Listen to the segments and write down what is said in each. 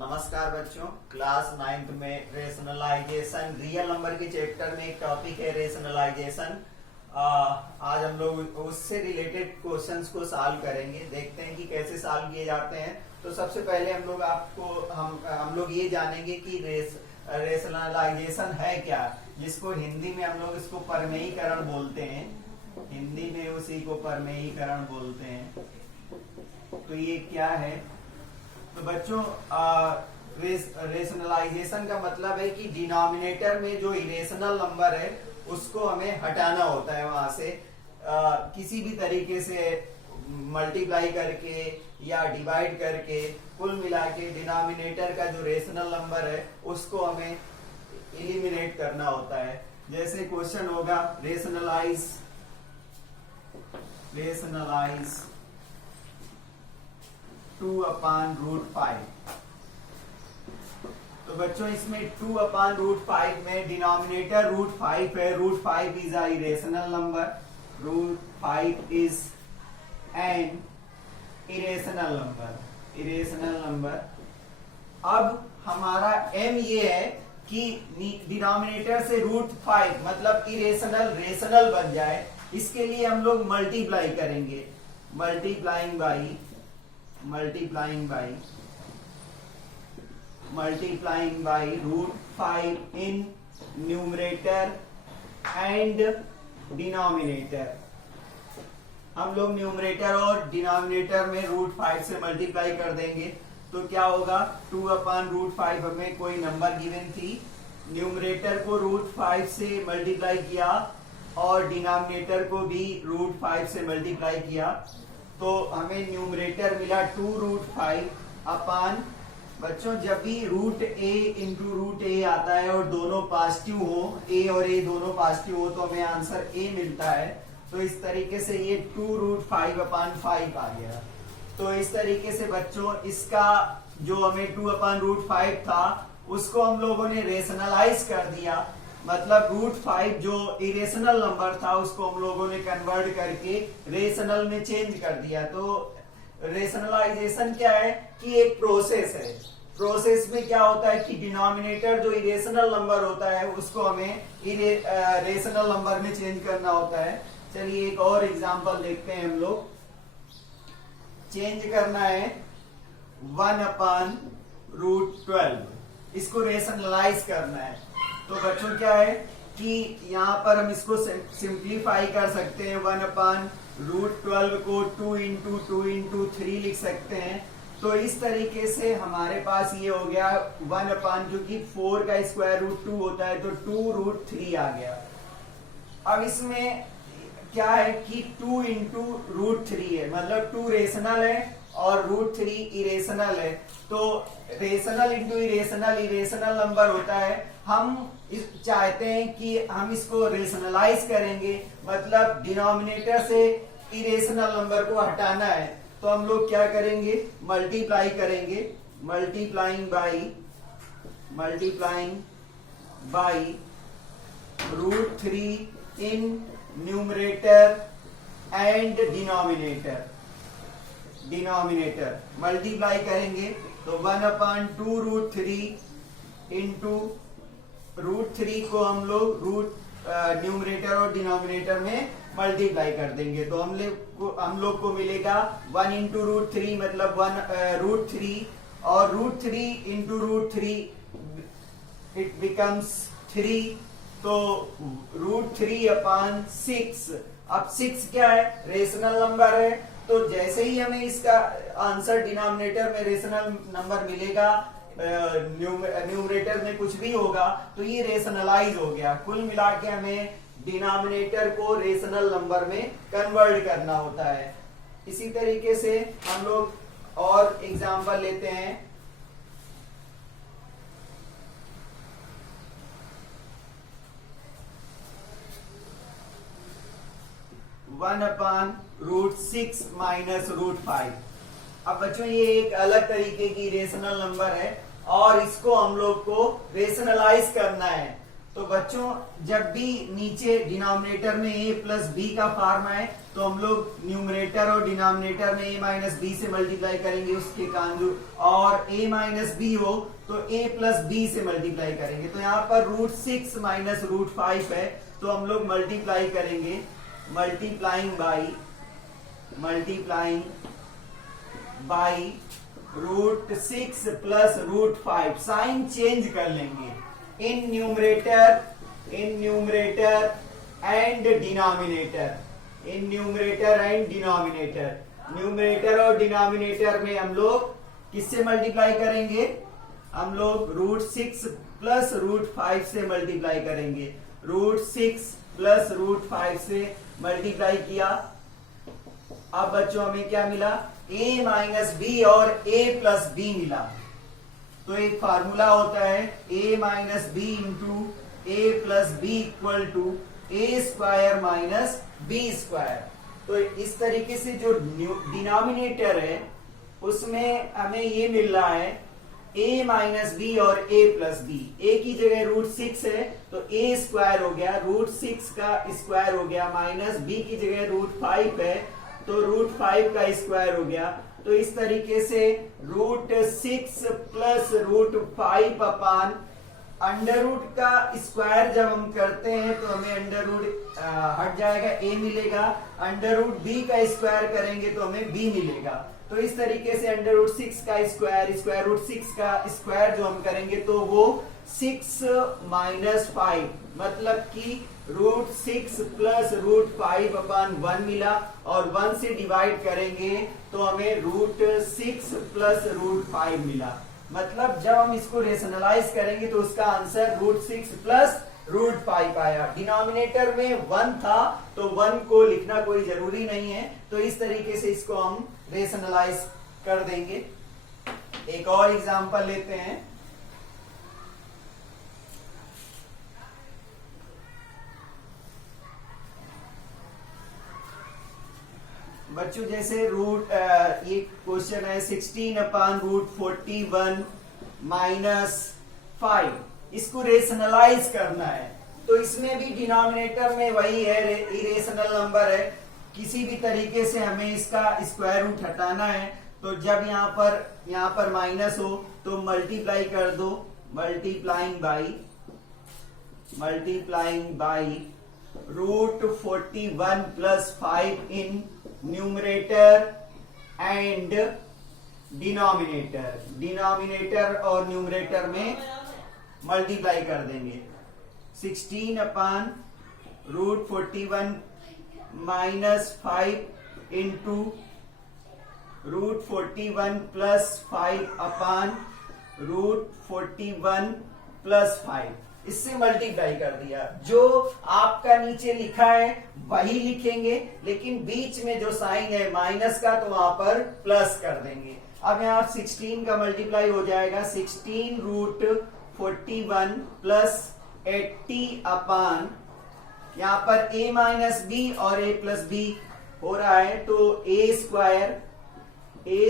नमस्कार बच्चों, class 9th में रेशनलाइजेशन रियल नंबर के चैप्टर में एक टॉपिक है रेशनलाइजेशन। आज हम लोग उससे रिलेटेड क्वेश्चंस को सॉल्व करेंगे। देखते हैं कि कैसे सॉल्व किए जाते हैं। तो सबसे पहले हम लोग ये जानेंगे कि रेशनलाइजेशन है क्या, जिसको हिंदी में हम लोग इसको प्रमेयीकरण बोलते हैं। हिंदी में उसी को प्रमेयीकरण बोलते हैं। तो ये क्या है? तो बच्चों, रेशनलाइजेशन का मतलब है कि डिनोमिनेटर में जो इरेशनल नंबर है उसको हमें हटाना होता है वहां से, किसी भी तरीके से मल्टीप्लाई करके या डिवाइड करके। कुल मिला के डिनोमिनेटर का जो रेशनल नंबर है उसको हमें एलिमिनेट करना होता है। जैसे क्वेश्चन होगा रेशनलाइज 2/√5। तो बच्चों, इसमें 2/√5 में डिनोमिनेटर √5 है। √5 is a irrational number. √5 is an irrational number. अब हमारा एम ये है कि डिनोमिनेटर से √5 मतलब इरेशनल रेशनल बन जाए। इसके लिए हम लोग मल्टीप्लाई करेंगे, multiplying by √5 in numerator and denominator. हम लोग न्यूमरेटर और डिनोमिनेटर में √5 से मल्टीप्लाई कर देंगे। तो क्या होगा? 2/√5 हमें कोई नंबर गिवन थी, न्यूमरेटर को √5 से मल्टीप्लाई किया और डिनोमिनेटर को भी √5 से मल्टीप्लाई किया। तो हमें न्यूमरेटर मिला 2√5 बच्चों, जब भी √a आता है और दोनों पॉजिटिव हो, a और a दोनों पॉजिटिव हो, तो हमें आंसर a मिलता है। तो इस तरीके से ये 2√5/5 आ गया। तो इस तरीके से बच्चों, इसका जो हमें 2/√5 था उसको हम लोगों ने रेशनलाइज कर दिया। मतलब √5 जो इरेशनल नंबर था उसको हम लोगों ने कन्वर्ट करके रेशनल में चेंज कर दिया। तो रेशनलाइजेशन क्या है कि एक प्रोसेस है। प्रोसेस में क्या होता है कि डिनोमिनेटर जो इरेशनल नंबर होता है उसको हमें रेशनल नंबर में चेंज करना होता है। चलिए एक और एग्जांपल देखते हैं हम लोग। चेंज करना है 1/√12, इसको रेशनलाइज करना है। तो बच्चों क्या है कि यहाँ पर हम इसको सिंप्लीफाई कर सकते हैं। 1/√12 को 2 × 3 लिख सकते हैं। तो इस तरीके से हमारे पास ये हो गया 1/, क्योंकि 4 का स्क्वायर रूट 2 होता है, तो 2√3 आ गया। अब इसमें क्या है कि 2 × √3 है, मतलब 2 रेशनल है और √3 इरेशनल है। तो रेशनल इंटू इरेशनल नंबर होता है। हम चाहते हैं कि हम इसको रेशनलाइज करेंगे, मतलब डिनोमिनेटर से इरेशनल नंबर को हटाना है। तो हम लोग क्या करेंगे? मल्टीप्लाई करेंगे, multiplying by √3 in numerator and denominator multiply करेंगे। तो 1/2√3 इंटू √3 को हम लोग न्यूमरेटर और डिनोमिनेटर में मल्टीप्लाई कर देंगे। तो हम लोग को मिलेगा 1 × √3 मतलब 1√3, और √3 × √3 इट बिकम्स 3। तो √3/6। अब 6 क्या है? रेशनल नंबर है। तो जैसे ही हमें इसका आंसर डिनोमिनेटर में रेशनल नंबर मिलेगा, न्यूमरेटर में कुछ भी होगा, तो ये रेशनलाइज हो गया। कुल मिला के हमें डिनोमिनेटर को रेशनल नंबर में कन्वर्ट करना होता है। इसी तरीके से हम लोग और एग्जांपल लेते हैं। (1/√6 - √5). अब बच्चों, ये एक अलग तरीके की रेशनल नंबर है और इसको हम लोग को रेशनलाइज करना है। तो बच्चों जब भी नीचे डिनोमिनेटर में a प्लस बी का फॉर्म आए तो हम लोग न्यूमरेटर और डिनोमिनेटर में a माइनस बी से मल्टीप्लाई करेंगे उसके कांजू, और a माइनस बी हो तो a प्लस बी से मल्टीप्लाई करेंगे। तो यहाँ पर √6 माइनस √5 है, तो हम लोग मल्टीप्लाई करेंगे, multiplying by √6 plus √5, sign change कर लेंगे in numerator and denominator, numerator और डिनोमिनेटर में हम लोग किससे मल्टीप्लाई करेंगे, हम लोग √6 प्लस √5 से मल्टीप्लाई करेंगे। √6 प्लस √5 से मल्टीप्लाई किया, अब बच्चों हमें क्या मिला, a माइनस बी और a प्लस बी मिला। तो एक फार्मूला होता है a minus b into a plus b equal to a square minus b square. तो इस तरीके से जो डिनोमिनेटर है उसमें हमें ये मिल रहा है a माइनस बी और a प्लस बी, a की जगह √6 है तो a स्क्वायर हो गया, √6 का स्क्वायर हो गया, माइनस b की जगह √5 है तो √5 का स्क्वायर हो गया। तो इस तरीके से √6 प्लस √5 अपान अंडर रूट का स्क्वायर जब हम करते हैं तो हमें अंडर रूट हट जाएगा, a मिलेगा, अंडर रूट बी का स्क्वायर करेंगे तो हमें b मिलेगा। तो इस तरीके से अंडर रूट 6 का स्क्वायर √6 का स्क्वायर जो हम करेंगे तो वो 6 माइनस 5, मतलब कि √6 प्लस √5 अपान 1 मिला, और 1 से डिवाइड करेंगे तो हमें √6 प्लस √5 मिला। मतलब जब हम इसको रेशनलाइज करेंगे तो उसका आंसर √6 प्लस √5 आया। डिनोमिनेटर में 1 था तो 1 को लिखना कोई जरूरी नहीं है, तो इस तरीके से इसको हम रेशनलाइज कर देंगे। एक और एग्जांपल लेते हैं। बच्चों जैसे ये क्वेश्चन है 16 अपान √41 माइनस 5, इसको रेशनलाइज करना है। तो इसमें भी डिनोमिनेटर में वही है, इरेशनल नंबर है, किसी भी तरीके से हमें इसका स्क्वायर रूट हटाना है। तो जब यहाँ पर माइनस हो तो मल्टीप्लाई कर दो, multiplying by √41 plus 5 in numerator and denominator और न्यूमरेटर में मल्टीप्लाई कर देंगे। 16 अपान √41 माइनस 5 इंटू √41 प्लस 5 अपान √41 प्लस 5, इससे मल्टीप्लाई कर दिया। जो आपका नीचे लिखा है वही लिखेंगे, लेकिन बीच में जो साइन है माइनस का तो वहां पर प्लस कर देंगे। अब यहाँ 16 का मल्टीप्लाई हो जाएगा 16 √41 प्लस 80 अपान, यहाँ पर a माइनस बी और a प्लस बी हो रहा है तो a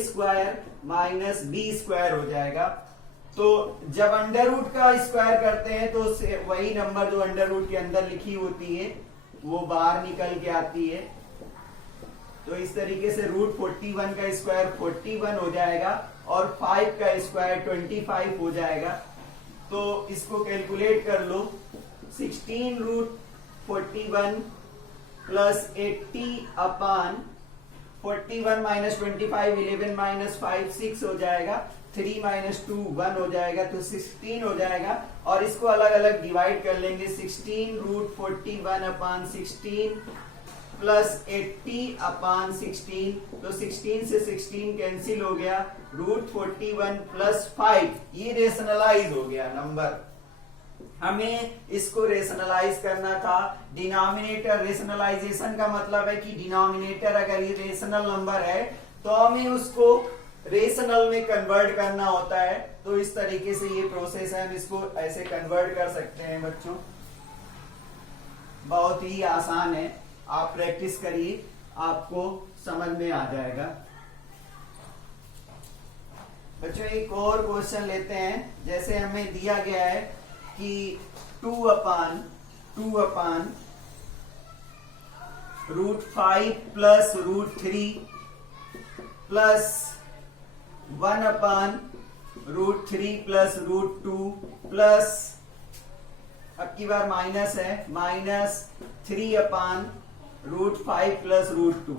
square minus b square हो जाएगा। तो जब अंडर रूट का स्क्वायर करते हैं तो वही नंबर जो अंडर रूट के अंदर लिखी होती है वो बाहर निकल के आती है। तो इस तरीके से √41 का स्क्वायर 41 हो जाएगा और 5 का स्क्वायर 25 हो जाएगा। तो इसको कैलकुलेट कर लो, 16 √41 प्लस 80 अपान 41 माइनस 25 11 माइनस 5 6 हो जाएगा, 3 माइनस 2 1 हो जाएगा, तो 16 हो जाएगा। और इसको अलग अलग डिवाइड कर लेंगे, 16 √41 अपान 16 प्लस 80 अपान 16, तो 16 से 16 कैंसिल हो गया, √41 प्लस 5 ये रेशनलाइज हो गया नंबर। हमें इसको रेशनलाइज करना था। डिनोमिनेटर रेशनलाइजेशन का मतलब है कि डिनोमिनेटर अगर ये रेशनल नंबर है तो हमें उसको रेशनल में कन्वर्ट करना होता है। तो इस तरीके से ये प्रोसेस है, हम इसको ऐसे कन्वर्ट कर सकते हैं। बच्चों बहुत ही आसान है, आप प्रैक्टिस करिए, आपको समझ में आ जाएगा। बच्चों एक और क्वेश्चन लेते हैं। जैसे हमें दिया गया है कि 2 अपान √5 plus √3 plus 1 upon √3 plus √2 plus, अब की बार माइनस है, -3 अपान √5 प्लस √2।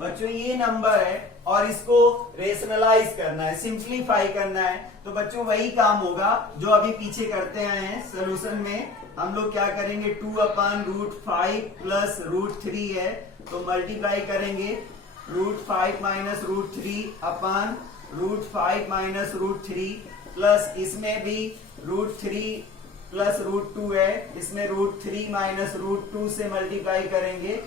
बच्चों ये नंबर है और इसको रेशनलाइज करना है, सिंप्लीफाई करना है। तो बच्चों वही काम होगा जो अभी पीछे करते आए हैं। सोल्यूशन में हम लोग क्या करेंगे, 2 अपान √5 प्लस √3 है तो मल्टीप्लाई करेंगे √5 माइनस √3 अपान √5 माइनस √3 प्लस इसमें भी √3 प्लस √2 है, इसमें √3 माइनस √2 से मल्टीप्लाई करेंगे,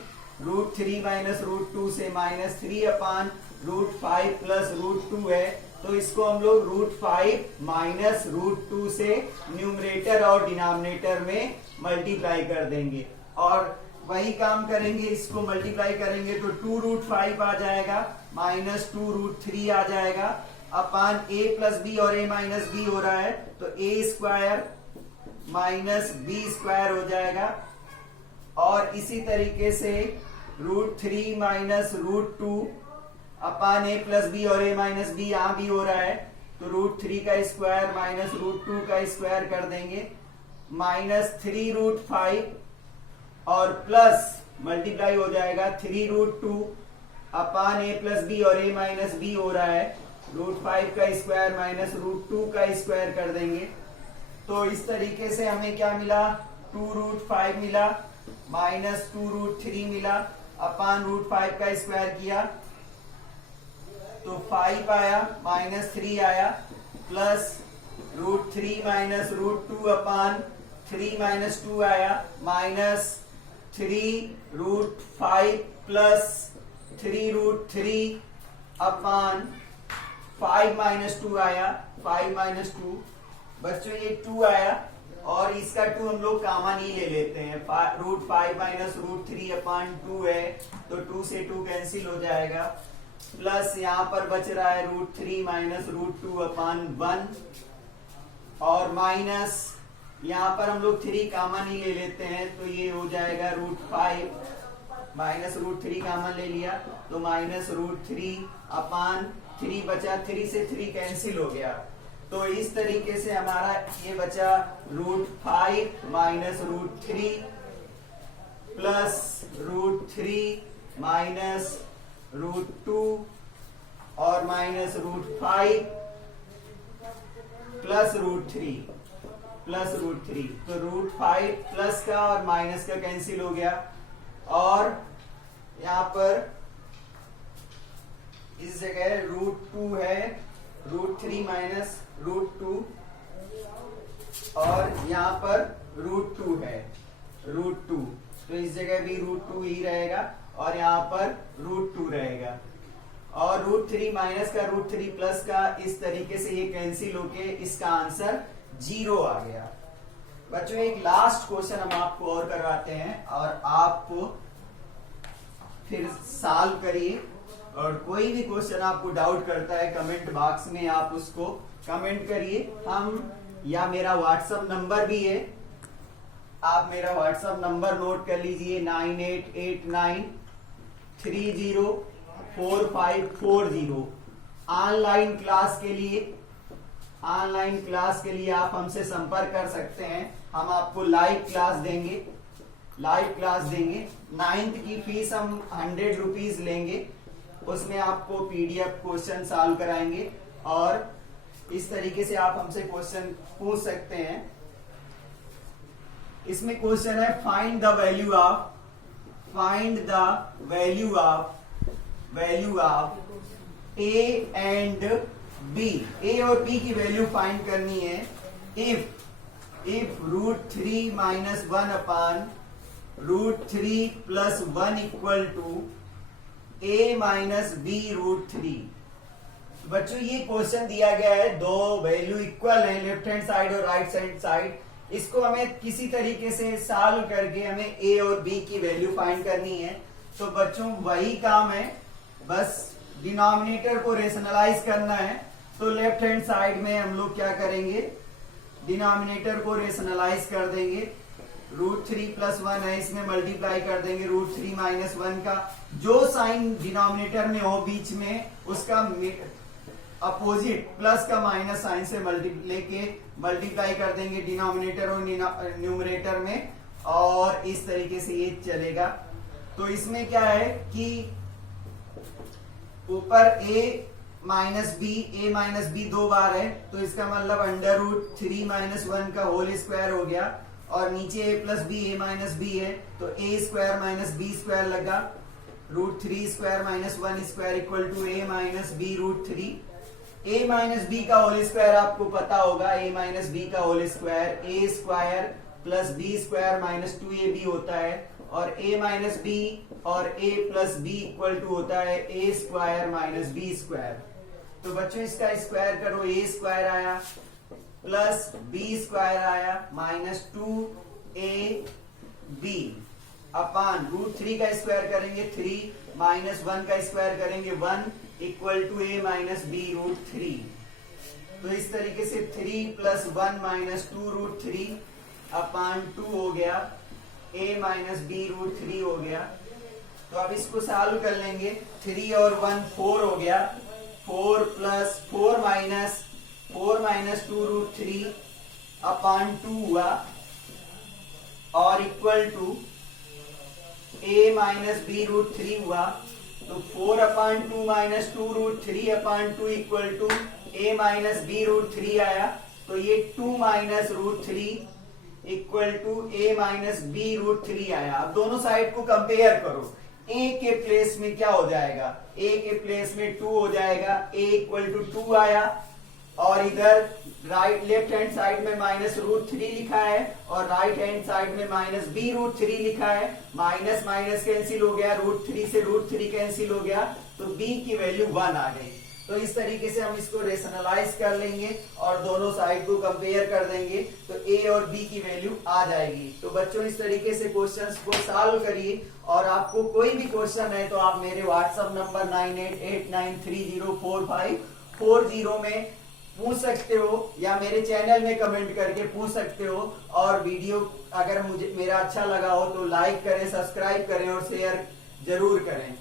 √3 माइनस √2 से -3 अपान √5 प्लस √2 है। तो इसको हम लोग √5 माइनस √2 से न्यूमरेटर और डिनोमिनेटर में मल्टीप्लाई कर देंगे और वही काम करेंगे, इसको मल्टीप्लाई करेंगे तो 2√5 आ जाएगा, -2√3 आ जाएगा अपान a प्लस बी और a माइनस बी हो रहा है तो a² माइनस b² हो जाएगा। और इसी तरीके से √3 minus √2 upon a plus b और a माइनस बी यहां भी हो रहा है तो √3 का स्क्वायर माइनस √2 का स्क्वायर कर देंगे, -3√5 और प्लस मल्टीप्लाई हो जाएगा 3√2 अपान a प्लस बी और a माइनस बी हो रहा है, √5 का स्क्वायर माइनस √2 का स्क्वायर कर देंगे। तो इस तरीके से हमें क्या मिला, 2√5 मिला, -2√3 मिला अपान √5 का स्क्वायर किया तो 5 आया, -3 आया प्लस √3 माइनस √2 अपान 3 माइनस 2 आया, -3√5 प्लस 3√3 अपान 5 माइनस 2 आया, 5 माइनस 2। बच्चों ये 2 आया और इसका 2 हम लोग कॉमन ही ले लेते हैं, √5 माइनस √3 अपान 2 है तो 2 से 2 कैंसिल हो जाएगा, प्लस यहाँ पर बच रहा है √3 माइनस √2 अपान 1 और माइनस यहाँ पर हम लोग 3 कॉमन ही ले लेते हैं तो ये हो जाएगा √5 माइनस √3 कॉमन ले लिया तो -√3 अपान 3 बचा, 3 से 3 कैंसिल हो गया। तो इस तरीके से हमारा ये बचा √5 माइनस √3 प्लस √3 माइनस √2 और माइनस √5 प्लस √3 तो √5 प्लस का और माइनस का कैंसिल हो गया और यहाँ पर इस जगह √2 है, √3 माइनस √2 और यहाँ पर √2 है, √2 तो इस जगह भी √2 ही रहेगा और यहाँ पर √2 रहेगा और √3 माइनस का √3 प्लस का इस तरीके से ये कैंसिल होके इसका आंसर 0 आ गया। बच्चों एक लास्ट क्वेश्चन हम आपको और करवाते हैं और आपको फिर सॉल्व करिए और कोई भी क्वेश्चन आपको डाउट करता है कमेंट बॉक्स में आप उसको कमेंट करिए। हम या मेरा व्हाट्सएप नंबर भी है, आप मेरा व्हाट्सएप नंबर नोट कर लीजिए 9889304540। ऑनलाइन क्लास के लिए आप हमसे संपर्क कर सकते हैं, हम आपको लाइव क्लास देंगे। 9th की फीस हम 100 रुपीज लेंगे, उसमें आपको पीडीएफ क्वेश्चन सॉल्व कराएंगे और इस तरीके से आप हमसे क्वेश्चन पूछ सकते हैं। इसमें क्वेश्चन है find the value of A and B. A और बी की वैल्यू फाइंड करनी है if √3 minus 1 upon √3 plus 1 equal to a minus B √3। बच्चों ये क्वेश्चन दिया गया है, दो वैल्यू इक्वल है लेफ्ट हैंड साइड और राइट हैंड साइड, इसको हमें किसी तरीके से सॉल्व करके हमें a और b की वैल्यू फाइंड करनी है। तो बच्चों वही काम है, बस डिनोमिनेटर को रेशनलाइज करना है। तो लेफ्ट हैंड साइड में हम लोग क्या करेंगे, डिनोमिनेटर को रेशनलाइज कर देंगे, √3 + 1 है, इसमें मल्टीप्लाई कर देंगे √3 - 1 का, जो साइन डिनोमिनेटर में हो बीच में उसका अपोजिट प्लस का माइनस साइन से मल्टीप्लाई कर देंगे डिनोमिनेटर और न्यूमरेटर में, और इस तरीके से ये चलेगा। तो इसमें क्या है कि ऊपर a - b 2 बार है, तो इसका मतलब √3 - 1 का होल स्क्वायर हो गया, और नीचे a + b a - b है, तो a² - b² लगा, √3² - 1² = a - b √3। a - b का होल स्क्वायर आपको पता होगा, a - b का whole square a² + b² - 2ab होता है, और a - b और a + b = होता है a² - b²। तो बच्चों इसका स्क्वायर करो, a² आया प्लस b² आया -2ab अपान √3 का स्क्वायर करेंगे 3 - 1 का स्क्वायर करेंगे 1 = a - b √3। तो इस तरीके से 3 + 1 - 2 √3 अपान 2 हो गया, a - b √3 हो गया। तो अब इसको सॉल्व कर लेंगे, 3 और 1 4 हो गया, 4 + 4 - 2 √3 अपान 2 हुआ, और इक्वल टू a - b √3 हुआ। तो 4/2 - 2 √3 upon 2 equal to a - b √3 आया। तो ये 2 - √3 इक्वल टू a - b √3 आया। अब दोनों साइड को कंपेयर करो, a के प्लेस में क्या हो जाएगा, a के प्लेस में 2 हो जाएगा, a = 2 आया, और इधर लेफ्ट हैंड साइड में -√3 लिखा है, और राइट हैंड साइड में -b √3 लिखा है। माइनस माइनस कैंसिल हो गया, √3 से √3 कैंसिल हो गया, तो b की वैल्यू 1 आ गई। तो इस तरीके से हम इसको रेशनलाइज कर लेंगे और दोनों साइड को कंपेयर कर देंगे, तो a और b की वैल्यू आ जाएगी। तो बच्चों इस तरीके से क्वेश्चंस को सॉल्व करिए, और आपको कोई भी क्वेश्चन है तो आप मेरे व्हाट्सएप नंबर 9889304540 में पूछ सकते हो, या मेरे चैनल में कमेंट करके पूछ सकते हो। और वीडियो अगर मुझे मेरा अच्छा लगा हो तो लाइक करें, सब्सक्राइब करें और शेयर जरूर करें।